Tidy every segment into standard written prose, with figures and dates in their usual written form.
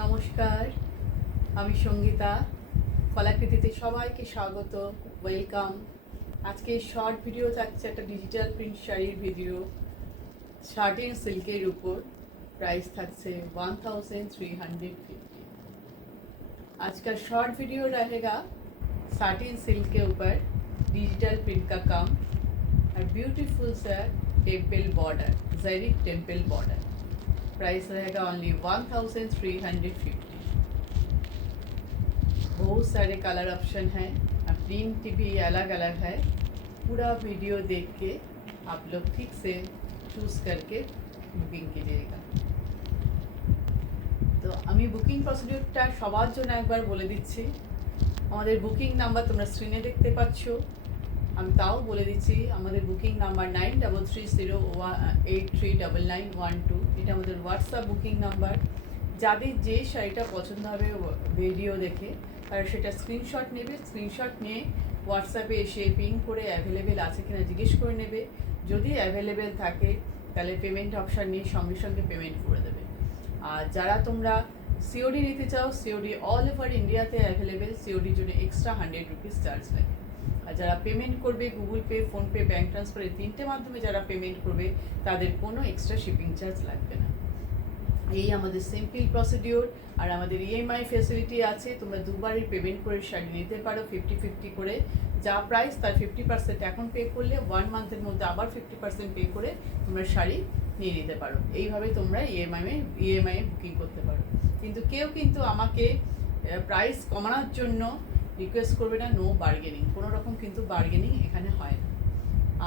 নমস্কার, আমি সঙ্গীতা। কলাকৃতিতে সবাইকে স্বাগত, ওয়েলকাম। আজকে শর্ট ভিডিও থাকছে একটা ডিজিটাল প্রিন্ট শাড়ির ভিডিও, শার্টিন সিল্কের উপর। প্রাইস থাকছে 1350। आज का शॉर्ट वीडियो रहेगा साटिन सिल्क के ऊपर डिजिटल प्रिंट का काम और ब्यूटीफुल सा टेम्पल बॉर्डर, जरी टेम्पल बॉर्डर। प्राइस रहेगा ओनली 1350। बहुत सारे कलर ऑप्शन हैं, प्रिंट भी अलग अलग है। पूरा वीडियो देख के आप लोग ठीक से चूज़ करके बुकिंग कीजिएगा। তো আমি বুকিং প্রসিডিউরটা সবার জন্য একবার বলে দিচ্ছি। আমাদের বুকিং নাম্বার তোমরা স্ক্রিনে দেখতে পাচ্ছ, আমি তাও বলে দিচ্ছি। আমাদের বুকিং নাম্বার 9330839912। এটা আমাদের হোয়াটসঅ্যাপ বুকিং নাম্বার। যাদের যে শাড়িটা পছন্দ হবে ভিডিও দেখে তারা সেটা স্ক্রিনশট নেবে, স্ক্রিনশট নিয়ে হোয়াটসঅ্যাপে এসে পিং করে অ্যাভেলেবেল আছে কিনা জিজ্ঞেস করে নেবে। যদি অ্যাভেলেবেল থাকে তাহলে পেমেন্ট অপশান নিয়ে সঙ্গে সঙ্গে পেমেন্ট করে দেবে। আর যারা তোমরা সিওডি নিতে চাও, সিওডি অল ওভার ইন্ডিয়াতে অ্যাভেলেবেল। সিওডির জন্য এক্সট্রা 100 রুপিস চার্জ লাগে। আর যারা পেমেন্ট করবে Google pay, PhonePe, bank transfer, এই তিনটে মাধ্যমে যারা পেমেন্ট করবে তাদের কোনো এক্সট্রা শিপিং চার্জ লাগবে না। এই আমাদের সিম্পল প্রসিডিওর। আর আমাদের ইএমআই ফেসিলিটি আছে, তোমরা দুবারই পেমেন্ট করে শাড়ি নিতে পারো 50-50 করে। যা প্রাইস তার 50% এখন পে করলে 1 মান্থের মধ্যে আবার 50% পে করে তোমরা শাড়ি নিয়ে নিতে পারো। এইভাবে তোমরা ইএমআই বুকিং করতে পারো। কিন্তু কেউ কিন্তু আমাকে প্রাইস কমানোর জন্য রিকোয়েস্ট করবে না, নো বার্গেনিং, কোনো রকম কিন্তু বার্গেনিং এখানে হয় না।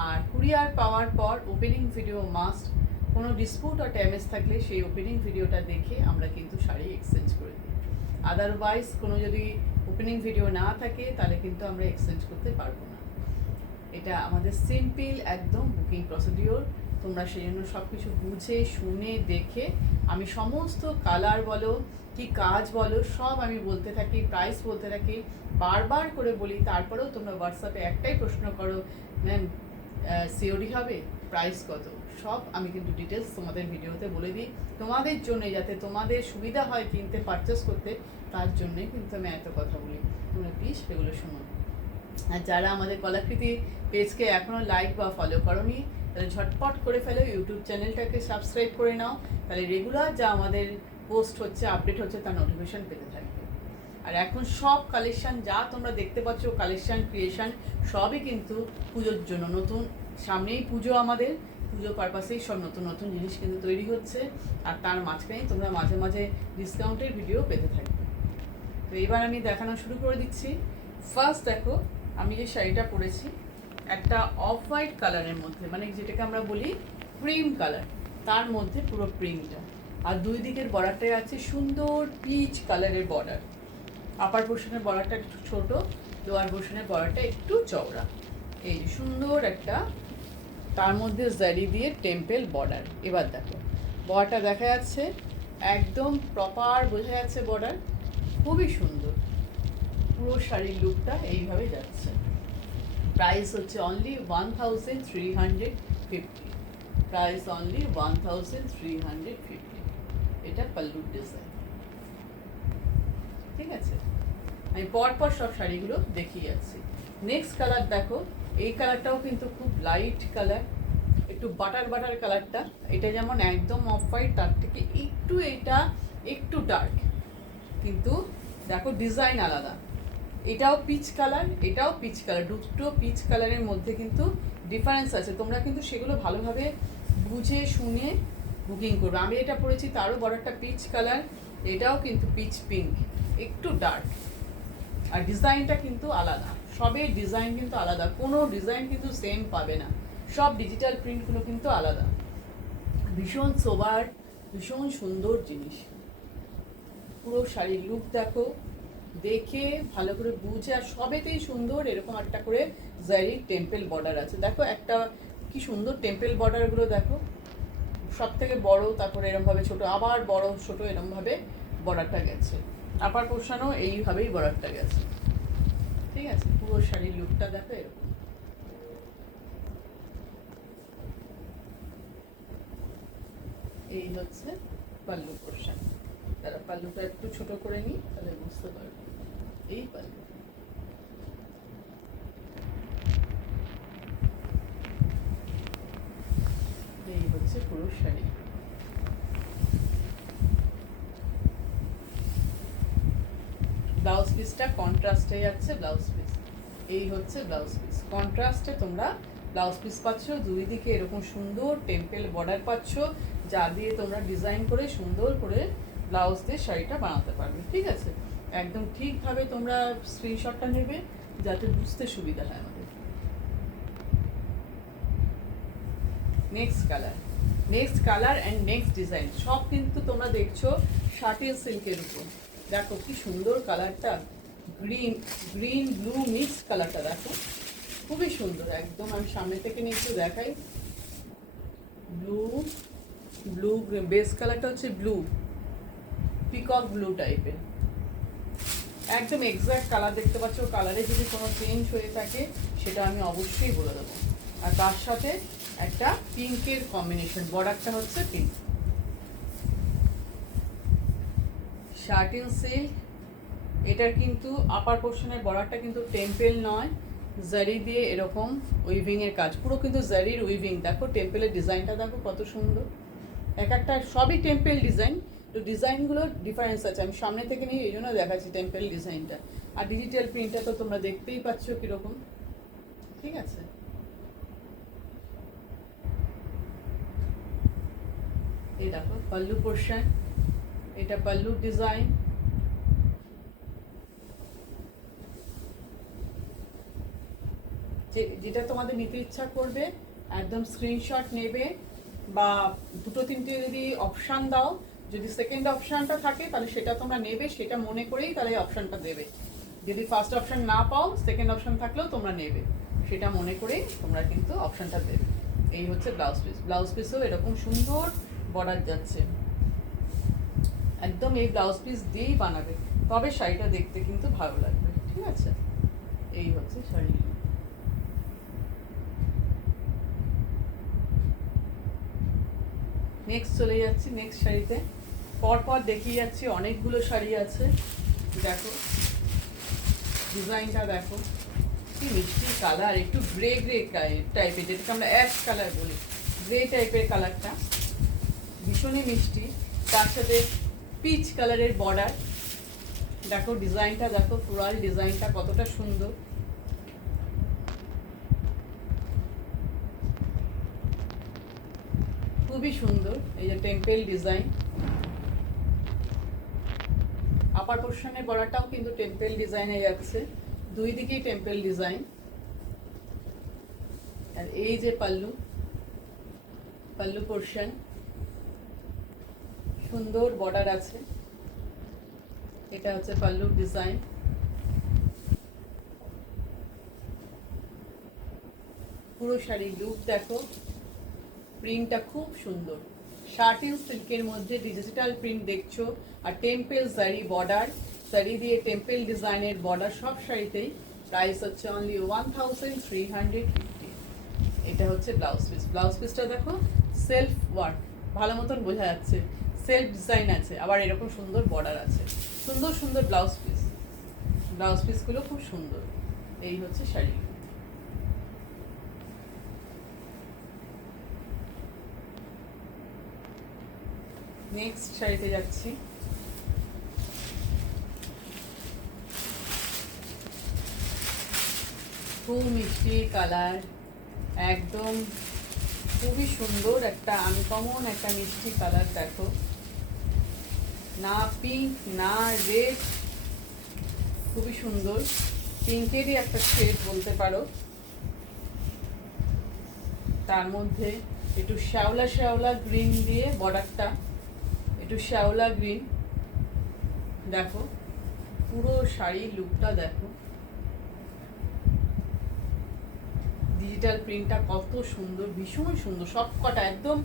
আর কুরিয়ার পাওয়ার পর ওপেনিং ভিডিও মাস্ট। কোনো ডিসপুট আর ড্যামেজ থাকলে সেই ওপেনিং ভিডিওটা দেখে আমরা কিন্তু শাড়ি এক্সচেঞ্জ করে দিই। আদারওয়াইজ কোনো যদি ওপেনিং ভিডিও না থাকে তাহলে কিন্তু আমরা এক্সচেঞ্জ করতে পারবো না। এটা আমাদের সিম্পল একদম বুকিং প্রসিডিওর। তোমরা সেই জন্য সব কিছু বুঝে শুনে দেখে, আমি সমস্ত কালার বলো কি কাজ বলো সব আমি বলতে থাকি, প্রাইস বলতে থাকি, বারবার করে বলি। তারপরেও তোমরা হোয়াটসঅ্যাপে একটাই প্রশ্ন করো, ম্যাম সিওডি হবে, প্রাইস কত, সব আমি কিন্তু ডিটেলস তোমাদের ভিডিওতে বলে দিই তোমাদের জন্য, যাতে তোমাদের সুবিধা হয় কিনতে, পারচেস করতে। তার জন্যই কিন্তু আমি এত কথা বলি, তোমরা প্লিজ সেগুলো শোনো। আর যারা আমাদের কলাকৃতি পেজকে এখনও লাইক বা ফলো করোনি তাহলে ঝটপট করে ফেলো, ইউটিউব চ্যানেলটাকে সাবস্ক্রাইব করে নাও। তাহলে রেগুলার যা আমাদের পোস্ট হচ্ছে, আপডেট হচ্ছে, তার নোটিফিকেশান পেতে থাকবে। আর এখন সব কালেকশান যা তোমরা দেখতে পাচ্ছ, কালেকশান ক্রিয়েশান সবই কিন্তু পুজোর জন্য নতুন। সামনেই পুজো, আমাদের পুজো পারপাসেই সব নতুন নতুন জিনিস কিন্তু তৈরি হচ্ছে। আর তার মাঝখানেই তোমরা মাঝে মাঝে ডিসকাউন্টের ভিডিও পেতে থাকবে। তো এবার আমি দেখানো শুরু করে দিচ্ছি। ফার্স্ট দেখো, আমি যে শাড়িটা পরেছি একটা অফ হোয়াইট কালারের মধ্যে, মানে যেটাকে আমরা বলি ক্রিম কালার, তার মধ্যে পুরো প্রিন্টটা। আর দুই দিকের বর্ডারটাই আছে সুন্দর পিচ কালারের বর্ডার। আপার পোর্শনের বর্ডারটা একটু ছোটো, লোয়ার পোর্শনের বর্ডারটা একটু চওড়া। এই সুন্দর একটা, তার মধ্যে জারি দিয়ে টেম্পল বর্ডার। এবার দেখো বর্ডারটা দেখা যাচ্ছে, একদম প্রপার বোঝা যাচ্ছে বর্ডার, খুবই সুন্দর। পুরো শাড়ির লুকটা এইভাবে যাচ্ছে। প্রাইস হচ্ছে অনলি 1350। Price only 1350। এটা পাল্লুর ডিজাইন, ঠিক আছে। আমি পরপর সব শাড়িগুলো দেখিয়ে যাচ্ছি। নেক্সট কালার দেখো, এই কালারটাও কিন্তু খুব লাইট কালার, একটু বাটার বাটার কালারটা। এটা যেমন একদম অফ হোয়াইট, তার থেকে একটু এটা একটু ডার্ক, কিন্তু দেখো ডিজাইন আলাদা। এটাও পিচ কালার, এটাও পিচ কালার, দুটো পিচ কালারের মধ্যে কিন্তু ডিফারেন্স আছে। তোমরা কিন্তু সেগুলো ভালোভাবে বুঝে শুনে বুকিং করবে। আমি এটা পরেছি, তারও বড় একটা পিচ কালার, এটাও কিন্তু পিচ পিঙ্ক, একটু ডার্ক। আর ডিজাইনটা কিন্তু আলাদা, সবের ডিজাইন কিন্তু আলাদা, কোনো ডিজাইন কিন্তু সেম পাবে না। সব ডিজিটাল প্রিন্টগুলো কিন্তু আলাদা। ভীষণ সোবার, ভীষণ সুন্দর জিনিস। পুরো শাড়ির লুক দেখো, দেখে ভালো করে বুঝে। আর সবেতেই সুন্দর এরকম একটা করে জারি টেম্পল বর্ডার আছে। দেখো একটা কি সুন্দর টেম্পল বর্ডারগুলো দেখো, সব থেকে বড়, তারপরে এরমভাবে ছোট, আবার বড় ছোট, এরমভাবে বর্ডারটা গেছে। আপার পোর্শনও এইভাবেই বর্ডারটা গেছে, ঠিক আছে। পুরো শাড়ির লুকটা দেখো এরকম। এই হচ্ছে পাল্লু পোর্শন। তারা পাল্লুটা একটু ছোট করে নিই, তাহলে বুঝতে পারবে। এই পাল্লু, এই হচ্ছে পুরো শাড়ি। ব্লাউজ পিসটা কন্ট্রাস্টে যাচ্ছে ব্লাউজ পিস। এই হচ্ছে ব্লাউজ পিস, কন্ট্রাস্টে তোমরা ব্লাউজ পিস পাচ্ছ, দুই দিকে এরকম সুন্দর টেম্পেল বর্ডার পাচ্ছ, যা দিয়ে তোমরা ডিজাইন করে সুন্দর করে ব্লাউজ দিয়ে শাড়িটা বানাতে পারবে। ঠিক আছে, একদম ঠিকভাবে তোমরা স্ক্রিনশটটা নেবে যাতে বুঝতে সুবিধা হয় আমাদের। Next colour and next design সব কিন্তু তোমরা দেখছো শার্টেল সিল্কের উপর। দেখো কি সুন্দর কালারটা, গ্রিন ব্লু মিক্স কালারটা দেখো, খুবই সুন্দর একদম। আমি সামনে থেকে নিয়ে একটু দেখাই। ব্লু বেস কালারটা হচ্ছে ব্লু, পিকক ব্লু টাইপের, একদম এক্সাক্ট কালার দেখতে পাচ্ছ। কালারে যদি কোনো চেঞ্জ হয়ে থাকে সেটা আমি অবশ্যই বলে দেবো। আর তার সাথে একটা পিঙ্কের কম্বিনেশন, বর্ডারটা হচ্ছে পিঙ্ক। শার্টিন সিল্ক, এটার কিন্তু আপার পোর্শনের বর্ডারটা কিন্তু টেম্পেল নয়, জারি দিয়ে এরকম উইভিংয়ের কাজ, পুরো কিন্তু জারির উইভিং। দেখো টেম্পেলের ডিজাইনটা দেখো কত সুন্দর, এক একটা সবই টেম্পেল ডিজাইন, তো ডিজাইনগুলোর ডিফারেন্স আছে। আমি সামনে থেকে নিয়ে এই জন্য দেখাচ্ছি টেম্পেল ডিজাইনটা। আর ডিজিটাল প্রিন্টটা তো তোমরা দেখতেই পাচ্ছ কীরকম। ঠিক আছে, এই দেখো পাল্লু পোর্শন, এটা পাল্লু ডিজাইন। যেটা তোমাদের নিতে ইচ্ছা করবে একদম স্ক্রিনশট নেবে, বা দুটো তিনটে যদি অপশান দাও, যদি সেকেন্ড অপশানটা থাকে তাহলে সেটা তোমরা নেবে, সেটা মনে করেই তাহলে এই অপশানটা দেবে। যদি ফার্স্ট অপশান না পাও, সেকেন্ড অপশান থাকলেও তোমরা নেবে, সেটা মনে করেই তোমরা কিন্তু অপশানটা দেবে। এই হচ্ছে ব্লাউজ পিস। ব্লাউজ পিসেও এরকম সুন্দর বর্ডার যাচ্ছে, একদম এই ব্লাউজ পিস দিয়েই বানাবে, তবে শাড়িটা দেখতে কিন্তু ভালো লাগবে। ঠিক আছে, এই হচ্ছে শাড়ি। নেক্সট চলে যাচ্ছি নেক্সট শাড়িতে, পরপর দেখিয়ে যাচ্ছি, অনেকগুলো শাড়ি আছে। দেখো ডিজাইনটা দেখো, কি মিষ্টি কালার, একটু গ্রে টাইপের, যেটাকে আমরা অ্যাশ কালার বলি, গ্রে টাইপের কালারটা ভীষণই মিষ্টি। তার সাথে পিচ কালারের বর্ডার, দেখো ডিজাইনটা দেখো, ফ্লোরাল ডিজাইনটা কতটা সুন্দর। খুবই সুন্দর, এই যে টেম্পেল ডিজাইন, আপার পোর্শনের বর্ডারটাও কিন্তু টেম্পেল ডিজাইনে যাচ্ছে, দুই দিকেই টেম্পেল ডিজাইন। আর এই যে পাল্লু পোর্শন, সুন্দর বর্ডার আছে, এটা হচ্ছে পাল্লুর ডিজাইন। পুরো শাড়ি লুক দেখো, প্রিন্টটা খুব সুন্দর, শার্টিন সিল্কের মধ্যে ডিজিটাল প্রিন্ট দেখছো, আর টেম্পেল জারি বর্ডার, জারি দিয়ে টেম্পেল ডিজাইনের বর্ডার সব শাড়িতেই। প্রাইস হচ্ছে অনলি 1350। এটা হচ্ছে ব্লাউজ পিস। ব্লাউজ পিসটা দেখো সেলফ ওয়ার্ক, ভালো মতন বোঝা যাচ্ছে, সেলফ ডিজাইন আছে, আবার এরকম সুন্দর বর্ডার আছে, সুন্দর সুন্দর ব্লাউজ পিস। ব্লাউজ পিসগুলো খুব সুন্দর। এই হচ্ছে শাড়ি। নেক্সট শাড়িতে যাচ্ছি, খুব মিষ্টি কালার, একদম খুবই সুন্দর একটা আনকমন একটা মিষ্টি কালার। দেখো না পিঙ্ক না রেড, খুবই সুন্দর, পিঙ্কেরই একটা শেড বলতে পারো। তার মধ্যে একটু শ্যাওলা গ্রিন দিয়ে বর্ডারটা, একটু শ্যাওলা গ্রিন। দেখো পুরো শাড়ির লুকটা দেখো, ডিজিটাল প্রিন্টটা কত সুন্দর, ভীষণ সুন্দর, সব কটা একদম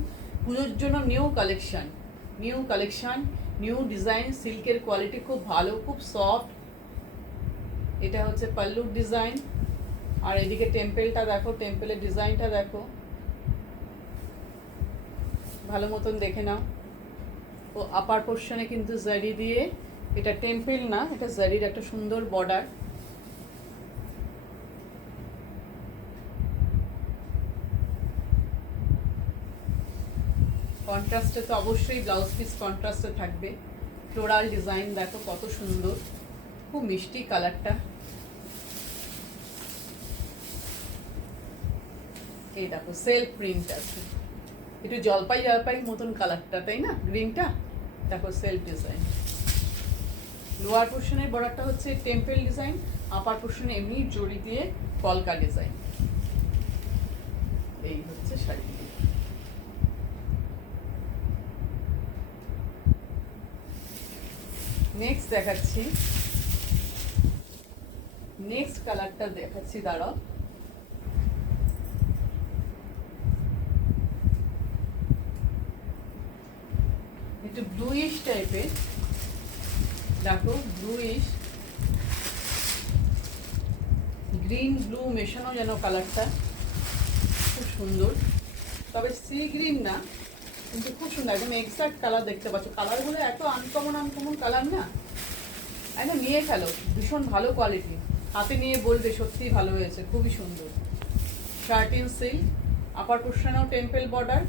পুজোর জন্য নিউ কালেকশন, নিউ ডিজাইন। সিল্কের কোয়ালিটি খুব ভালো, খুব সফট। এটা হচ্ছে পাল্লুর ডিজাইন, আর এদিকে টেম্পেলটা দেখো, টেম্পেলের ডিজাইনটা দেখো, ভালো মতন দেখে নাও। ও আপার পোর্শনে কিন্তু জারি দিয়ে, এটা টেম্পল না, এটা জারির একটা সুন্দর বর্ডার। কন্ট্রাস্টে তো অবশ্যই ব্লাউজ পিস কন্ট্রাস্টে থাকবে। ফ্লোরাল ডিজাইন দেখো কত সুন্দর, খুব মিষ্টি কালারটা। এই দেখো সেলফ প্রিন্ট আছে, একটু জলপাই জলপাই মতন কালারটা, তাই না? গ্রিনটা দেখো সেলফ ডিজাইন। লোয়ার পোর্শনের বর্ডারটা হচ্ছে টেম্পল ডিজাইন, আপার পোর্শনে এমনি জড়ি দিয়ে কলকা ডিজাইন। এই হচ্ছে শাড়ি। নেক্সট দেখাচ্ছি, নেক্সট কালারটা দেখাচ্ছি, দাঁড়াও। একটু ব্লুইশ টাইপের, দেখো ব্লুইশ গ্রিন ব্লু মেশানো যেন কালারটা, খুব সুন্দর। তবে সি গ্রিন না, কিন্তু খুব সুন্দর, একদম এক্সাক্ট কালার দেখতে পাচ্ছ। কালারগুলো এত আনকমন আনকমন কালার না, একদম নিয়ে ফেলো, ভীষণ ভালো কোয়ালিটি। হাতে নিয়ে বলবে সত্যিই ভালো হয়েছে, খুবই সুন্দর। 13 সিল্ক, আপার পোর্শনেও টেম্পল বর্ডার,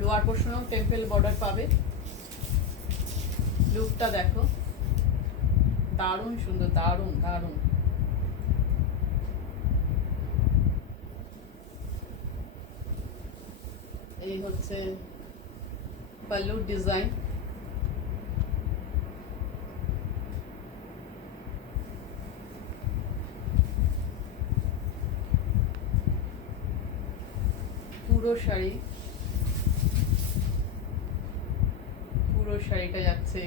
লোয়ার পোর্শনেও টেম্পল বর্ডার পাবে। লুকটা দেখো, দারুণ সুন্দর, দারুণ দারুণ। এই হচ্ছে পাল্লুর ডিজাইন। পুরো শাড়ি, পুরো শাড়িটা যাচ্ছে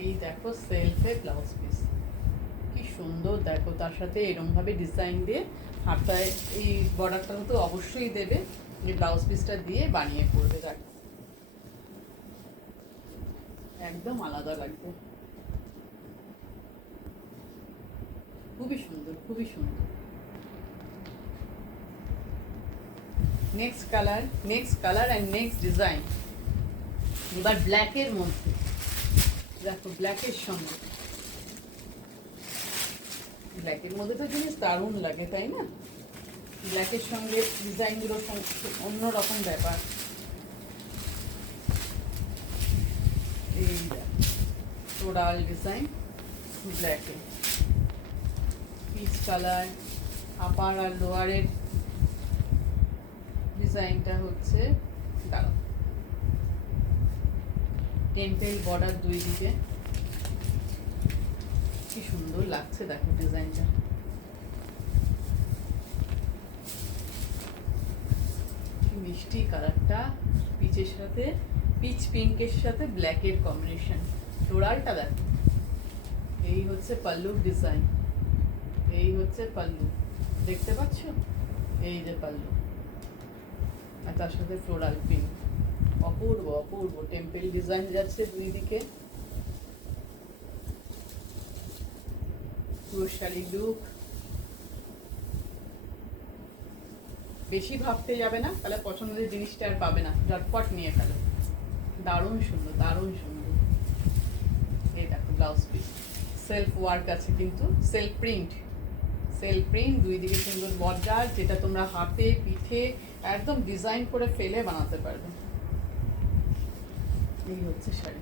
এই দেখো সেলফে ব্লাউজ পিস, কি সুন্দর দেখো। তার সাথে এরকম ভাবে ডিজাইন দিয়ে হাতায় এই বর্ডারটা তো অবশ্যই দেবে, এই ব্লাউজ পিসটা দিয়ে বানিয়ে পড়বে, দেখো একদম আলাদা লাগবে, খুবই সুন্দর, খুবই সুন্দর। Next colour, next colour and next design. এবার ব্ল্যাকের মধ্যে দেখো, ব্ল্যাকের সঙ্গে, ব্ল্যাকের মধ্যে তো জিনিস দারুণ লাগে, তাই না? ব্ল্যাকের সঙ্গে ডিজাইনগুলো অন্যরকম ব্যাপার। এই ফ্লোরাল ডিজাইন ব্ল্যাকে, পিচ কালার। আপার আর লোয়ারের ডিজাইনটা হচ্ছে দারুণ, টেম্পল বর্ডার দুই দিকে, কি সুন্দর লাগছে দেখো ডিজাইনটা। মিষ্টি কালারটা, পিচের সাথে, পিচ পিঙ্কের সাথে ব্ল্যাকের কম্বিনেশন। ফ্লোরালটা দেখো। এই হচ্ছে পাল্লুর ডিজাইন, এই হচ্ছে পাল্লু, দেখতে পাচ্ছ? এই যে পাল্লু, আর তার সাথে ফ্লোরাল পিঙ্ক, অপূর্ব অপূর্ব। টেম্পল ডিজাইন যাচ্ছে দুই দিকে, পুরো শাড়ি লুক। বেশি ভাবতে যাবে না, তাহলে পছন্দের জিনিসটা আর পাবে না, ঝটপট নিয়ে ফেলো। দারুণ সুন্দর, দারুণ সুন্দর। এই দেখো ব্লাউজ পিস, সেলফ ওয়ার্ক আছে কিন্তু, সেলফ প্রিন্ট, সেলফ প্রিন্ট, দুই দিকে সুন্দর বর্ডার, যেটা তোমরা হাতে পিঠে একদম ডিজাইন করে ফেলে বানাতে পারবে। এই হচ্ছে sari.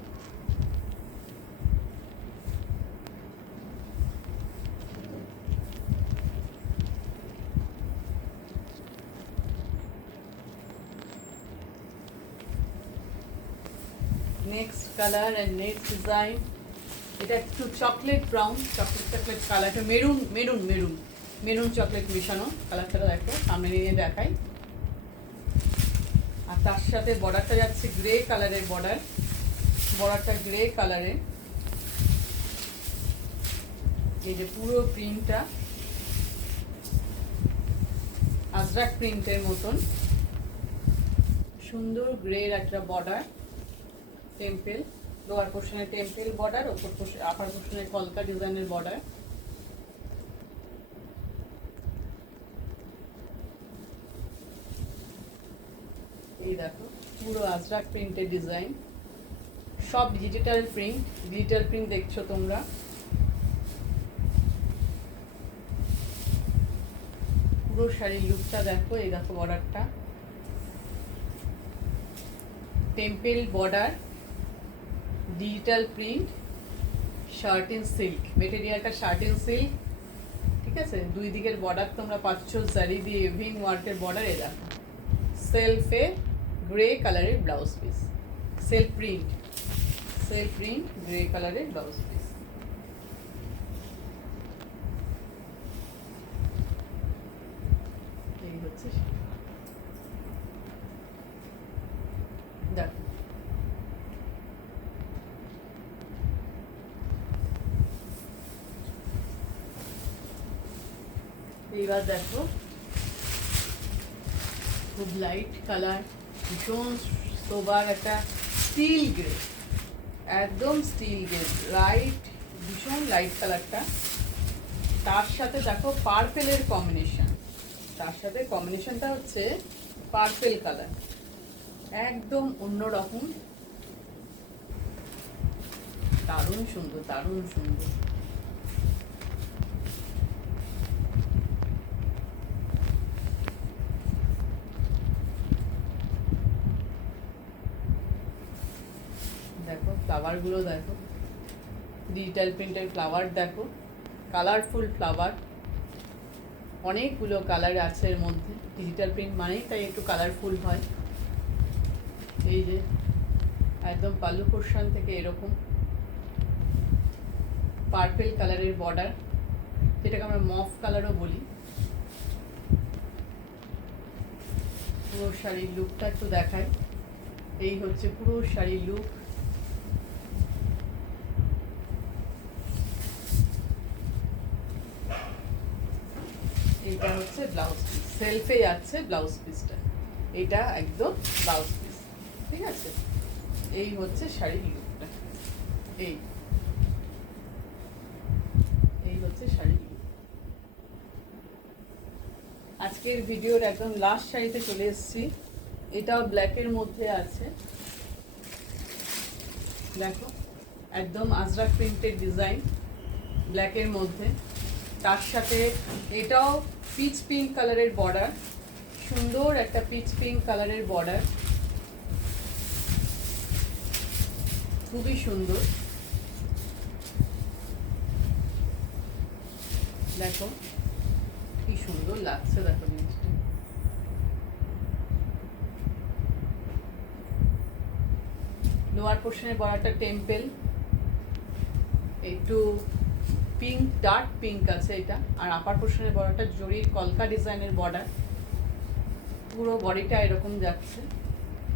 Next colour and next design. এটা একটু chocolate brown, chocolate chocolate colour, এটা maroon maroon maroon maroon chocolate মেশানো কালারটা দেখো, সামনে নিয়ে দেখাই। আর তার সাথে বর্ডারটা যাচ্ছে গ্রে কালারের বর্ডার, বর্ডারটা গ্রে কালারের। এই যে পুরো প্রিন্টটা আজরাক প্রিন্টের মতন, সুন্দর গ্রের একটা বর্ডার, টেম্পল, লোয়ার পোর্শনে টেম্পল বর্ডার, ওপর আপার পোর্শনে কলকা ডিজাইনের বর্ডার। এই দেখো পুরো আজরাক প্রিন্টের ডিজাইন, সব ডিজিটাল প্রিন্ট দেখছো তোমরা। পুরো শাড়ির লুকটা দেখো, এই দেখো বর্ডারটা temple border, digital print, satin silk, মেটেরিয়ালটা শার্টিন সিল্ক, ঠিক আছে। দুই দিকের বর্ডার তোমরা পাচ্ছ জারি দিয়ে ইভিং ওয়ার্কের বর্ডার। এ দেখো সেলফে গ্রে কালারের blouse piece, self print grey কালারের ব্লাউজ পিস। এই হচ্ছে দেখো এইবার দেখো খুব লাইট কালার, ভীষণ সোবার একটা স্টিল গ্রে, একদম স্টিল গ্রে, ভীষণ লাইট কালারটা। তার সাথে দেখো পার্পেলের কম্বিনেশন, তার সাথে কম্বিনেশনটা হচ্ছে পার্পেল কালার, একদম অন্যরকম, দারুণ সুন্দর, দারুণ সুন্দর। দেখো ফ্লাওয়ারগুলো দেখো, ডিজিটাল প্রিন্টের ফ্লাওয়ার দেখো, কালারফুল ফ্লাওয়ার, অনেকগুলো কালার আছে এর মধ্যে। ডিজিটাল প্রিন্ট মানেই তাই একটু কালারফুল হয়। এই যে একদম পাল্লু পোর্শন থেকে এরকম পার্পেল কালারের বর্ডার, যেটাকে আমরা মফ কালারও বলি। পুরো শাড়ির লুকটা একটু দেখাই, এই হচ্ছে পুরো শাড়ির লুক। এইটা হচ্ছে ব্লাউজ পিস, সেলফে যাচ্ছে ব্লাউজ পিসটা, এটা একদম ব্লাউজ পিস, ঠিক আছে। এই হচ্ছে শাড়ির লুকটা, এই হচ্ছে শাড়ির লুক। আজকের ভিডিওর একদম লাস্ট শাড়িতে চলে এসেছি, এটাও ব্ল্যাকের মধ্যে আছে, দেখো একদম আজরাক প্রিন্টের ডিজাইন ব্ল্যাকের মধ্যে। তার সাথে এটাও পিচ পিঙ্ক কালারের বর্ডার, সুন্দর একটা পিচ পিঙ্ক কালারের বর্ডার, খুবই সুন্দর। দেখো কি সুন্দর লাগছে, দেখো জিনিসটা। লোয়ার পোর্শনের বর্ডারটা টেম্পল, একটু পিঙ্ক, ডার্ক পিঙ্ক আছে এটা। আর আপার পোর্শনের বর্ডারটা জরির কলকা ডিজাইনের বর্ডার, পুরো বডিটা এরকম যাচ্ছে।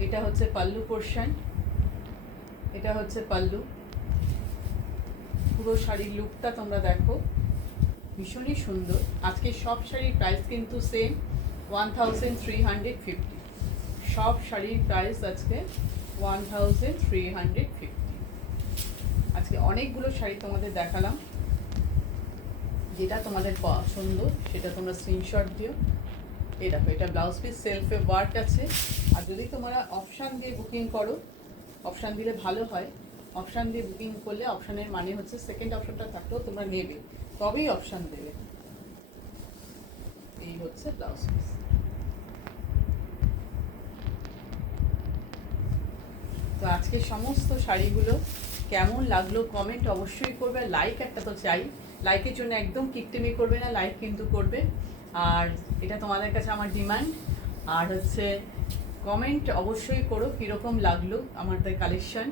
এটা হচ্ছে পাল্লু পোর্শন, এটা হচ্ছে পাল্লু। পুরো শাড়ির লুকটা তোমরা দেখো, ভীষণই সুন্দর। আজকে সব শাড়ির প্রাইস কিন্তু সেম 1350, সব শাড়ির প্রাইস আজকে 1350। আজকে অনেকগুলো শাড়ি তোমাদের দেখালাম, যেটা তোমাদের পছন্দ সেটা তোমরা স্ক্রিনশট দিও। এই দেখো এটা ব্লাউজ পিস, সেলফে ওয়ার্ক আছে। আর যদি তোমরা অপশান দিয়ে বুকিং করো, অপশান দিলে ভালো হয়। অপশান দিয়ে বুকিং করলে অপশানের মানে হচ্ছে সেকেন্ড অপশানটা থাকলেও তোমরা নেবে, তবেই অপশান দেবে। এই হচ্ছে ব্লাউজ পিস। তো আজকে সমস্ত শাড়িগুলো কেমন লাগলো কমেন্ট অবশ্যই করবে। লাইক একটা তো চাই, লাইকের জন্য একদম কিকটিমি করবে না, লাইক কিন্তু করবে। আর এটা তোমাদের কাছে আমার ডিমান্ড। আর হচ্ছে কমেন্ট অবশ্যই করো কীরকম লাগলো আমাদের কালেকশান।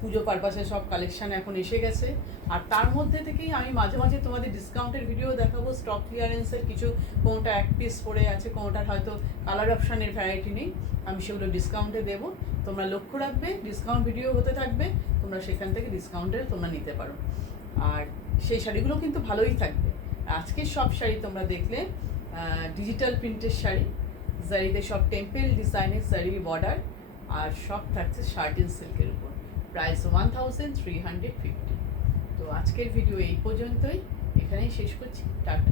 পুজো পারপাসে সব কালেকশান এখন এসে গেছে। আর তার মধ্যে থেকেই আমি মাঝে মাঝে তোমাদের ডিসকাউন্টের ভিডিও দেখাবো, স্টক ক্লিয়ারেন্সের কিছু, কোনটা এক পিস পড়ে আছে, কোনটার হয়তো কালার অপশানের ভ্যারাইটি নেই, আমি সেগুলো ডিসকাউন্টে দেবো। তোমরা লক্ষ্য রাখবে, ডিসকাউন্ট ভিডিও হতে থাকবে, তোমরা সেখান থেকে ডিসকাউন্টে তোমরা নিতে পারো। আর সেই শাড়িগুলো কিন্তু ভালোই থাকবে। আজকের সব শাড়ি তোমরা দেখলে ডিজিটাল প্রিন্টের শাড়ি, জারিতে সব টেম্পল ডিজাইনের জারি বর্ডার, আর সব থাকছে শার্টিন সিল্কের উপর। প্রাইস 1350। তো আজকের ভিডিও এই পর্যন্তই, এখানেই শেষ করছি। টাটা।